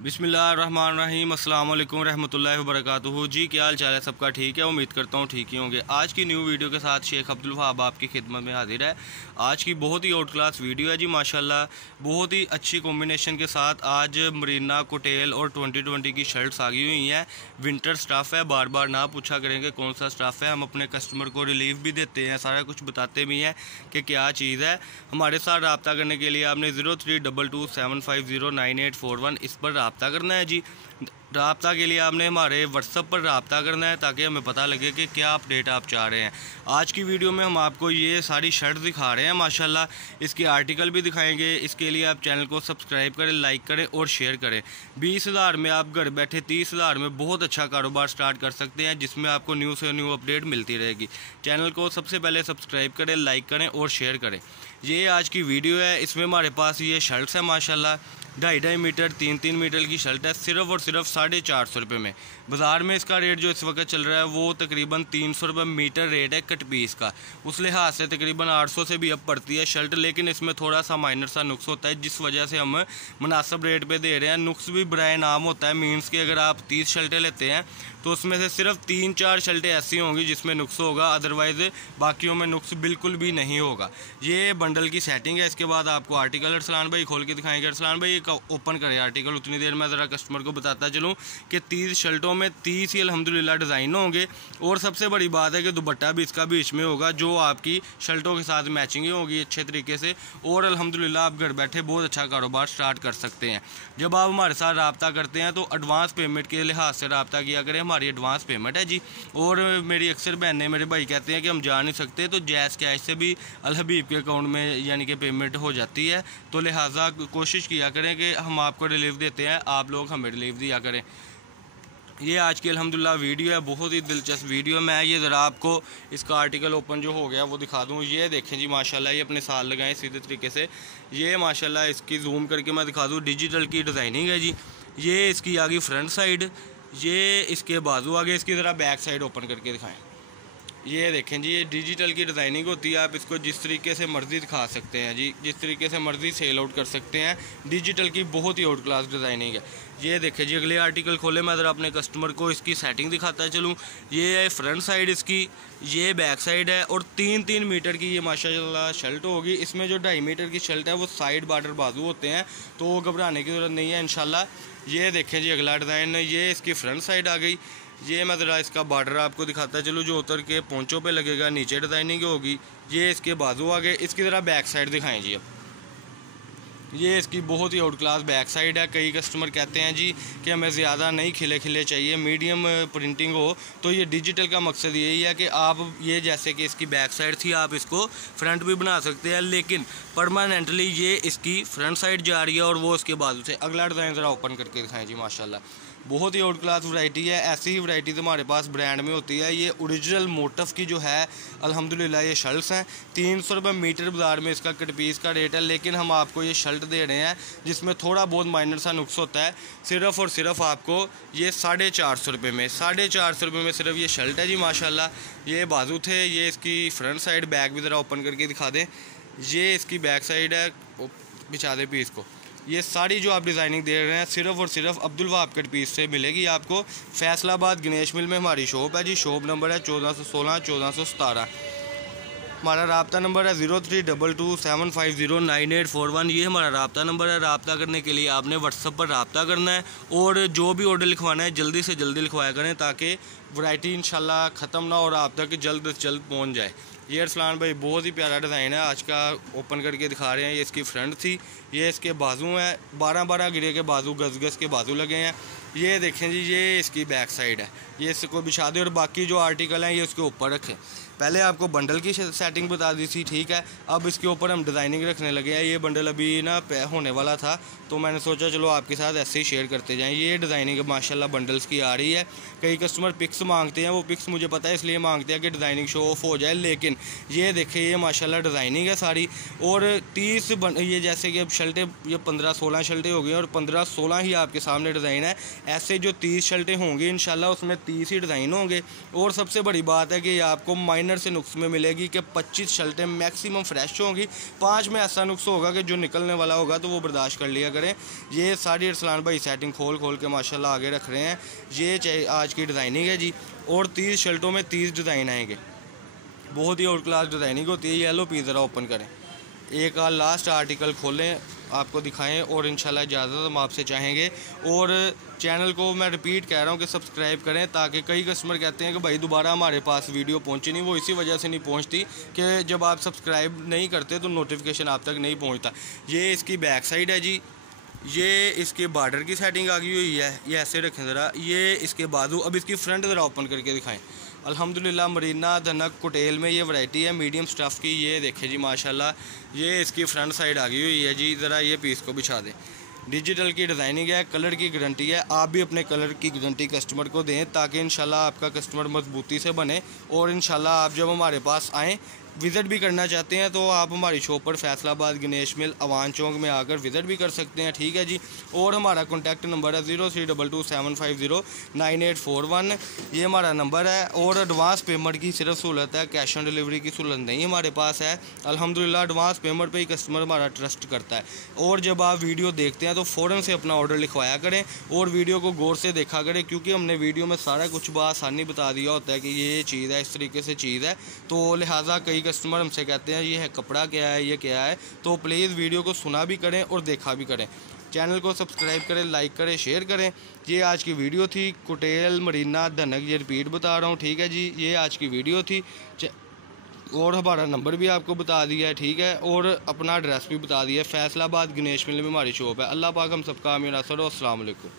बिस्मिल्लाहिर्रहमानिर्रहीम अस्सलाम वालेकुम रहमतुल्लाहि व बरकातुहू। जी क्या हाल चाल है? सबका ठीक है? उम्मीद करता हूँ ठीक ही होंगे। आज की न्यू वीडियो के साथ शेख अब्दुल वहाब आपकी खिदमत में हाजिर है। आज की बहुत ही आउट क्लास वीडियो है जी, माशाल्लाह बहुत ही अच्छी कॉम्बिनेशन के साथ आज मरीना कोटेल और 2020 की शर्ट्स आ गई हुई हैं। विंटर स्टफ़ है, बार बार ना पूछा करेंगे कौन सा स्टफ़ है। हम अपने कस्टमर को रिलीफ भी देते हैं, सारा कुछ बताते भी हैं कि क्या चीज़ है। हमारे साथ रब्ता करने के लिए आपने 032275098841 इस पर रब्ता करना है जी। रब्ता के लिए आपने हमारे व्हाट्सएप पर रब्ता करना है ताकि हमें पता लगे कि क्या अपडेट आप चाह रहे हैं। आज की वीडियो में हम आपको ये सारी शर्ट दिखा रहे हैं माशाल्लाह, इसके आर्टिकल भी दिखाएंगे। इसके लिए आप चैनल को सब्सक्राइब करें, लाइक करें और शेयर करें। 20,000 में आप घर बैठे 30,000 में बहुत अच्छा कारोबार स्टार्ट कर सकते हैं, जिसमें आपको न्यू से न्यू अपडेट मिलती रहेगी। चैनल को सबसे पहले सब्सक्राइब करें, लाइक करें और शेयर करें। ये आज की वीडियो है, इसमें हमारे पास ये शर्ट्स हैं माशाल्लाह 2.5 मीटर 3 मीटर की शर्ट है, सिर्फ और सिर्फ 450 रुपये में। बाज़ार में इसका रेट जो इस वक्त चल रहा है वो तकरीबन 300 रुपये मीटर रेट है कट पीस का। उस लिहाज से तकरीबन 800 से भी अब पड़ती है शर्ट, लेकिन इसमें थोड़ा सा माइनर सा नुक्स होता है, जिस वजह से हम मुनासिब रेट पे दे रहे हैं। नुक्स भी बराए नाम होता है, मीन्स कि अगर आप 30 शर्टें लेते हैं तो उसमें से सिर्फ 3-4 शर्टें ऐसी होंगी जिसमें नुक्स होगा, अदरवाइज़ बाकियों में नुक्स बिल्कुल भी नहीं होगा। ये बंडल की सेटिंग है। इसके बाद आपको आर्टिकल अरसलान भाई खोल के दिखाएंगे। अरसलान भाई ओपन करें आर्टिकल, उतनी देर में ज़रा कस्टमर को बताता चलूँ कि 30 शर्टों में 30 ही अल्हम्दुलिल्लाह डिज़ाइन होंगे। और सबसे बड़ी बात है कि दुपट्टा भी इसका बीच में होगा, जो आपकी शर्टों के साथ मैचिंग ही होगी अच्छे तरीके से। और अल्हम्दुलिल्लाह आप घर बैठे बहुत अच्छा कारोबार स्टार्ट कर सकते हैं। जब आप हमारे साथ रब्ता करते हैं तो एडवांस पेमेंट के लिहाज से रब्ता किया करें, हमारी एडवांस पेमेंट है जी। और मेरी अक्सर बहनें मेरे भाई कहते हैं कि हम जा नहीं सकते, तो जैज़ कैश से भी अल हबीब के अकाउंट में यानी कि पेमेंट हो जाती है। तो लिहाजा कोशिश किया करें कि हम आपको रिलीफ देते हैं, आप लोग हमें रिलीफ दिया करें। ये आज की अल्हम्दुलिल्लाह वीडियो है, बहुत ही दिलचस्प वीडियो। मैं ये ज़रा आपको इसका आर्टिकल ओपन जो हो गया वो दिखा दूँ। ये देखें जी माशाल्लाह, ये अपने साल लगाएं सीधे तरीके से। ये माशाल्लाह इसकी जूम करके मैं दिखा दूँ, डिजिटल की डिज़ाइनिंग है जी। ये इसकी आ गई फ्रंट साइड, ये इसके बाजू आगे। इसकी ज़रा बैक साइड ओपन करके दिखाएं। ये देखें जी, ये डिजिटल की डिज़ाइनिंग होती है। आप इसको जिस तरीके से मर्ज़ी दिखा सकते हैं जी, जिस तरीके से मर्ज़ी सेल आउट कर सकते हैं। डिजिटल की बहुत ही आउट क्लास डिज़ाइनिंग है। ये देखें जी, अगले आर्टिकल खोले, मैं ज़रा अपने कस्टमर को इसकी सेटिंग दिखाता चलूँ। ये है फ्रंट साइड इसकी, ये बैक साइड है और 3 मीटर की ये माशाल्लाह शर्ट होगी। इसमें जो 2.5 मीटर की शर्ट है वो साइड बॉर्डर बाजू होते हैं, तो घबराने की ज़रूरत नहीं है इंशाल्लाह। ये देखें जी अगला डिज़ाइन, ये इसकी फ्रंट साइड आ गई। ये मैं ज़रा इसका बॉर्डर आपको दिखाता चलूँ, जो उतर के पोंचों पे लगेगा, नीचे डिज़ाइनिंग होगी। ये इसके बाजू आ गए। इसकी ज़रा बैक साइड दिखाएं जी। अब ये इसकी बहुत ही आउट क्लास बैक साइड है। कई कस्टमर कहते हैं जी कि हमें ज़्यादा नहीं खिले खिले चाहिए, मीडियम प्रिंटिंग हो। तो ये डिजिटल का मकसद यही है कि आप ये जैसे कि इसकी बैक साइड थी, आप इसको फ्रंट भी बना सकते हैं, लेकिन परमानेंटली ये इसकी फ्रंट साइड जा रही है और वो इसके बाजू से। अगला डिज़ाइन ज़रा ओपन करके दिखाएं जी। माशाल्लाह बहुत ही आउट क्लास वैरायटी है। ऐसी ही वैरायटी तो हमारे पास ब्रांड में होती है। ये ओरिजिनल मोटिफ की जो है अल्हम्दुलिल्लाह ये शर्ट्स हैं। 300 रुपये मीटर बाज़ार में इसका कट पीस का रेट है, लेकिन हम आपको ये शर्ट दे रहे हैं जिसमें थोड़ा बहुत माइनर सा नुक्स होता है। सिर्फ़ और सिर्फ आपको ये 450 रुपये में, 450 रुपये में सिर्फ ये शर्ट है जी माशाल्लाह। ये बाजू थे, ये इसकी फ्रंट साइड। बैक भी ज़रा ओपन करके दिखा दें। ये इसकी बैक साइड है, बिछा दें पीस को। ये सारी जो आप डिज़ाइनिंग दे रहे हैं सिर्फ और सिर्फ अब्दुल वहाब कट पीस से मिलेगी आपको। फैसलाबाद गणेश मिल में हमारी शॉप है जी। शॉप नंबर है 1416 1417। हमारा रब्ता नंबर है 032275098841। ये हमारा रब्ता नंबर है। रब्ता करने के लिए आपने व्हाट्सएप पर रब्ता करना है और जो भी ऑर्डर लिखवाना है जल्दी से जल्दी लिखवाया करें, ताकि वैरायटी इंशाल्लाह ख़त्म ना और आप तक जल्द से जल्द पहुँच जाए। ये अरसलान भाई बहुत ही प्यारा डिज़ाइन है, आज का ओपन करके दिखा रहे हैं। ये इसकी फ्रंट थी, ये इसके बाजू हैं, 12-12 गिरे के बाजू, गज़ के बाजू लगे हैं। ये देखें जी, ये इसकी बैक साइड है। ये इसको बिछा दें और बाकी जो आर्टिकल हैं ये उसके ऊपर रखें। पहले आपको बंडल की सेटिंग बता दी थी, ठीक है। अब इसके ऊपर हम डिज़ाइनिंग रखने लगे हैं। ये बंडल अभी ना होने वाला था, तो मैंने सोचा चलो आपके साथ ऐसे ही शेयर करते जाएं। ये डिज़ाइनिंग माशाल्लाह बंडल्स की आ रही है। कई कस्टमर पिक्स मांगते हैं, वो पिक्स मुझे पता है इसलिए मांगते हैं कि डिज़ाइनिंग शो ऑफ हो जाए, लेकिन ये देखिए ये माशाल्लाह डिज़ाइनिंग है सारी। और 30 ये जैसे कि अब शर्टें ये 15-16 शर्टें हो गई और 15-16 ही आपके सामने डिज़ाइन है। ऐसे जो 30 शर्टें होंगी इंशाल्लाह उसमें 30 ही डिज़ाइन होंगे। और सबसे बड़ी बात है कि आपको माइनर डिज़ाइनर से नुक्स में मिलेगी कि 25 शर्टें मैक्सिमम फ्रेश होंगी, 5 में ऐसा नुक्स होगा कि जो निकलने वाला होगा तो वो बर्दाश्त कर लिया करें। ये सारी अरसलान भाई सेटिंग खोल के माशाल्लाह आगे रख रहे हैं। ये आज की डिज़ाइनिंग है जी, और 30 शर्टों में 30 डिज़ाइन आएंगे, बहुत ही आउट क्लास डिज़ाइनिंग होती है। येलो पीस ज़रा ओपन करें, एक लास्ट आर्टिकल खोलें, आपको दिखाएं, और इंशाल्लाह इजाज़त हम आपसे चाहेंगे। और चैनल को मैं रिपीट कह रहा हूं कि सब्सक्राइब करें, ताकि कई कस्टमर कहते हैं कि भाई दोबारा हमारे पास वीडियो पहुंची नहीं, वो इसी वजह से नहीं पहुंचती कि जब आप सब्सक्राइब नहीं करते तो नोटिफिकेशन आप तक नहीं पहुंचता। ये इसकी बैक साइड है जी, ये इसके बॉर्डर की सेटिंग आ गई हुई है, ये ऐसे रखें ज़रा, ये इसके बाजू। अब इसकी फ्रंट ज़रा ओपन करके दिखाएं। अल्हम्दुलिल्लाह मरीना धनक कुटेल में ये वैरायटी है मीडियम स्टफ़ की। ये देखें जी माशाल्लाह, ये इसकी फ्रंट साइड आ गई हुई है जी। ज़रा ये पीस को बिछा दें। डिजिटल की डिज़ाइनिंग है, कलर की गारंटी है। आप भी अपने कलर की गारंटी कस्टमर को दें, ताकि इंशाल्लाह आपका कस्टमर मजबूती से बने। और इंशाल्लाह आप जब हमारे पास आएँ, विज़िट भी करना चाहते हैं, तो आप हमारी शॉप पर फैसलाबाद गणेश मिल अवान चौक में आकर विज़िट भी कर सकते हैं, ठीक है जी। और हमारा कॉन्टैक्ट नंबर है 0322750981। ये हमारा नंबर है। और एडवांस पेमेंट की सिर्फ सहूलत है, कैश ऑन डिलीवरी की सहूलत नहीं हमारे पास है। अल्हम्दुलिल्लाह एडवांस पेमेंट पे ही कस्टमर हमारा ट्रस्ट करता है। और जब आप वीडियो देखते हैं तो फ़ौरन से अपना ऑर्डर लिखवाया करें, और वीडियो को गौर से देखा करें, क्योंकि हमने वीडियो में सारा कुछ बआसानी बता दिया होता है कि ये चीज़ है, इस तरीके से चीज़ है। तो लिहाजा कई कस्टमर हमसे कहते हैं ये है कपड़ा क्या है, ये क्या है। तो प्लीज़ वीडियो को सुना भी करें और देखा भी करें। चैनल को सब्सक्राइब करें, लाइक करें, शेयर करें। ये आज की वीडियो थी, कुटेल मरीना धनक, ये रिपीट बता रहा हूँ, ठीक है जी। ये आज की वीडियो थी, और हमारा नंबर भी आपको बता दिया है, ठीक है। और अपना एड्रेस भी बता दिया है, फैसलाबाद गणेश मिल में हमारी शॉप है। अल्लाह पाक हम सबका आमीन। अस्सलाम वालेकुम।